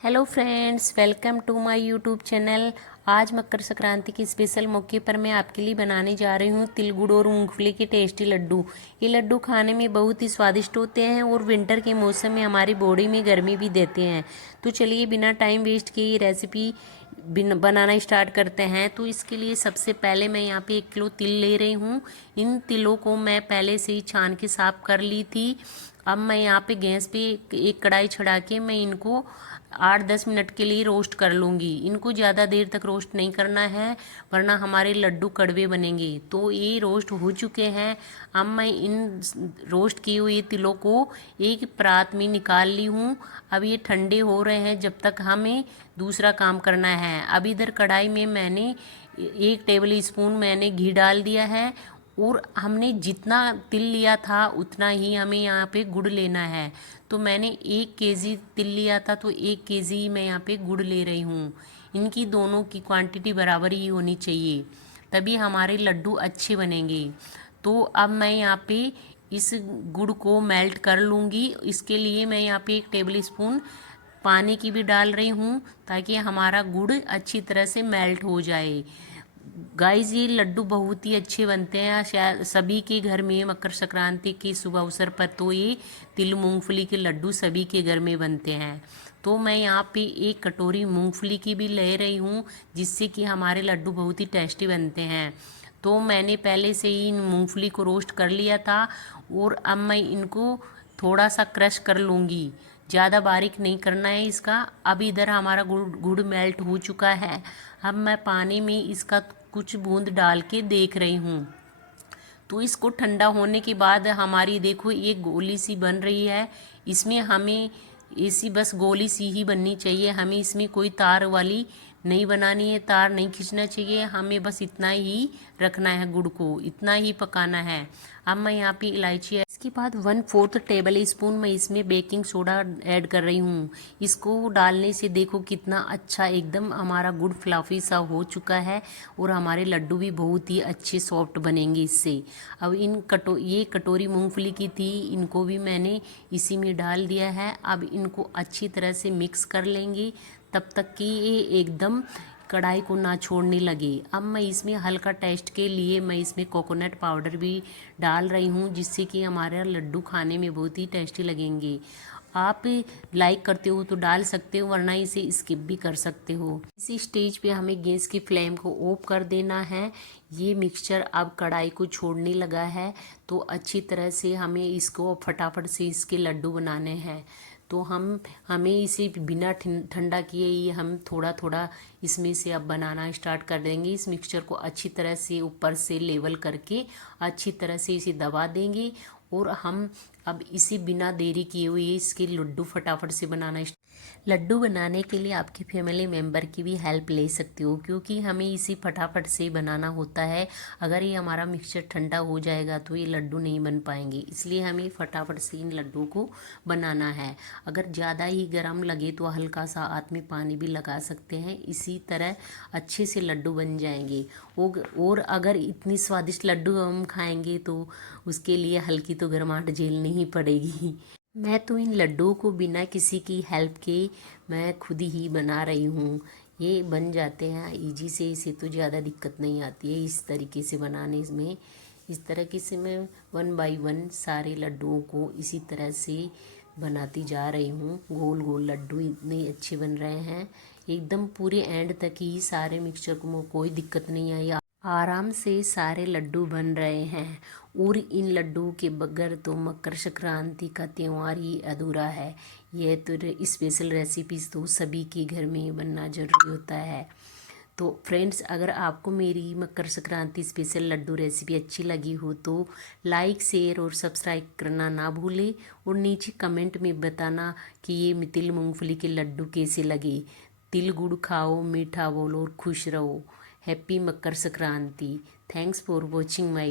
Hello friends, welcome to my YouTube channel. आज मकर संक्रांति के special मौके पर मैं आपके लिए बनाने जा रही हूँ तिल गुड़ और मूंगफली के टेस्टी लड्डू। ये लड्डू खाने में बहुत ही स्वादिष्ट होते हैं और विंटर के मौसम में हमारी बॉडी में गर्मी भी देते हैं। तो चलिए बिना टाइम वेस्ट किए ये रेसिपी बनाना स्टार्ट करते हैं। तो इसके लिए सबसे पहले मैं यहाँ पे 1 किलो तिल ले रही हूँ। इन तिलों को मैं पहले से ही छान के साफ कर ली थी। अब मैं यहाँ पे गैस पे एक कढ़ाई चढ़ा के मैं इनको 8-10 मिनट के लिए रोस्ट कर लूँगी। इनको ज़्यादा देर तक रोस्ट नहीं करना है वरना हमारे लड्डू कड़वे बनेंगे। तो ये रोस्ट हो चुके हैं। अब मैं इन रोस्ट किए हुए तिलों को एक परात में निकाल ली हूँ। अब ये ठंडे हो रहे हैं जब तक हमें दूसरा काम करना है। अब इधर कढ़ाई में मैंने 1 टेबल स्पून मैंने घी डाल दिया है और हमने जितना तिल लिया था उतना ही हमें यहाँ पे गुड़ लेना है। तो मैंने 1 केजी तिल लिया था तो 1 केजी मैं यहाँ पे गुड़ ले रही हूँ। इनकी दोनों की क्वांटिटी बराबर ही होनी चाहिए, तभी हमारे लड्डू अच्छे बनेंगे। तो अब मैं यहाँ पे इस गुड़ को मेल्ट कर लूँगी। इसके लिए मैं यहाँ पे 1 टेबल स्पून पानी की भी डाल रही हूँ ताकि हमारा गुड़ अच्छी तरह से मेल्ट हो जाए। गाइस, ये लड्डू बहुत ही अच्छे बनते हैं। शायद सभी के घर में मकर संक्रांति के शुभ अवसर पर तो ये तिल मूंगफली के लड्डू सभी के घर में बनते हैं। तो मैं यहाँ पे 1 कटोरी मूंगफली की भी ले रही हूँ जिससे कि हमारे लड्डू बहुत ही टेस्टी बनते हैं। तो मैंने पहले से ही इन मूंगफली को रोस्ट कर लिया था और अब मैं इनको थोड़ा सा क्रश कर लूँगी। ज़्यादा बारीक नहीं करना है इसका। अब इधर हमारा गुड़ गुड़ मेल्ट हो चुका है। अब मैं पानी में इसका कुछ बूंद डाल के देख रही हूँ। तो इसको ठंडा होने के बाद हमारी देखो ये गोली सी बन रही है। इसमें हमें ऐसी बस गोली सी ही बननी चाहिए। हमें इसमें कोई तार वाली नहीं बनानी है, तार नहीं खींचना चाहिए। हमें बस इतना ही रखना है, गुड़ को इतना ही पकाना है। अब मैं यहाँ पे इलायची है, इसके बाद 1/4 टेबल स्पून मैं इसमें बेकिंग सोडा ऐड कर रही हूँ। इसको डालने से देखो कितना अच्छा एकदम हमारा गुड़ फ्लफी सा हो चुका है और हमारे लड्डू भी बहुत ही अच्छे सॉफ्ट बनेंगे इससे। अब ये कटोरी मूंगफली की थी, इनको भी मैंने इसी में डाल दिया है। अब इनको अच्छी तरह से मिक्स कर लेंगे तब तक कि ये एकदम कढ़ाई को ना छोड़ने लगे। अब मैं इसमें हल्का टेस्ट के लिए मैं इसमें कोकोनट पाउडर भी डाल रही हूँ जिससे कि हमारे लड्डू खाने में बहुत ही टेस्टी लगेंगे। आप लाइक करते हो तो डाल सकते हो वरना इसे स्किप भी कर सकते हो। इसी स्टेज पे हमें गैस की फ्लेम को ऑफ कर देना है। ये मिक्सचर अब कढ़ाई को छोड़ने लगा है तो अच्छी तरह से हमें इसको फटाफट से इसके लड्डू बनाने हैं। तो हमें इसे बिना ठंडा किए ही हम थोड़ा थोड़ा इसमें से अब बनाना स्टार्ट कर देंगे। इस मिक्सचर को अच्छी तरह से ऊपर से लेवल करके अच्छी तरह से इसे दबा देंगे और हम अब इसे बिना देरी किए हुए इसके लड्डू फटाफट से लड्डू बनाने के लिए आपके फैमिली मेम्बर की भी हेल्प ले सकते हो क्योंकि हमें इसे फटाफट से बनाना होता है। अगर ये हमारा मिक्सचर ठंडा हो जाएगा तो ये लड्डू नहीं बन पाएंगे, इसलिए हमें फटाफट से इन लड्डू को बनाना है। अगर ज़्यादा ही गर्म लगे तो हल्का सा हाथ में पानी भी लगा सकते हैं, इसी तरह अच्छे से लड्डू बन जाएंगे। और अगर इतनी स्वादिष्ट लड्डू हम खाएंगे तो उसके लिए हल्की तो गर्माहट झेलनी ही पड़ेगी। मैं तो इन लड्डुओं को बिना किसी की हेल्प के मैं खुद ही बना रही हूँ। ये बन जाते हैं इजी से, इसे तो ज़्यादा दिक्कत नहीं आती है इस तरीके से बनाने में। इस तरीके से मैं 1 बाय 1 सारे लड्डुओं को इसी तरह से बनाती जा रही हूँ। गोल गोल लड्डू इतने अच्छे बन रहे हैं, एकदम पूरे एंड तक ही सारे मिक्सचर को कोई दिक्कत नहीं आई। आराम से सारे लड्डू बन रहे हैं और इन लड्डू के बगैर तो मकर संक्रांति का त्यौहार ही अधूरा है। यह तो स्पेशल रेसिपीज़ तो सभी के घर में बनना ज़रूरी होता है। तो फ्रेंड्स, अगर आपको मेरी मकर संक्रांति स्पेशल लड्डू रेसिपी अच्छी लगी हो तो लाइक शेयर और सब्सक्राइब करना ना भूलें और नीचे कमेंट में बताना कि ये तिल मूंगफली के लड्डू कैसे लगे। तिल गुड़ खाओ, मीठा बोलो और खुश रहो। Happy Makar Sankranti. Thanks for watching my